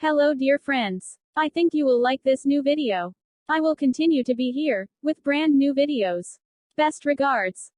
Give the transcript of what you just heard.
Hello dear friends. I think you will like this new video. I will continue to be here, with brand new videos. Best regards.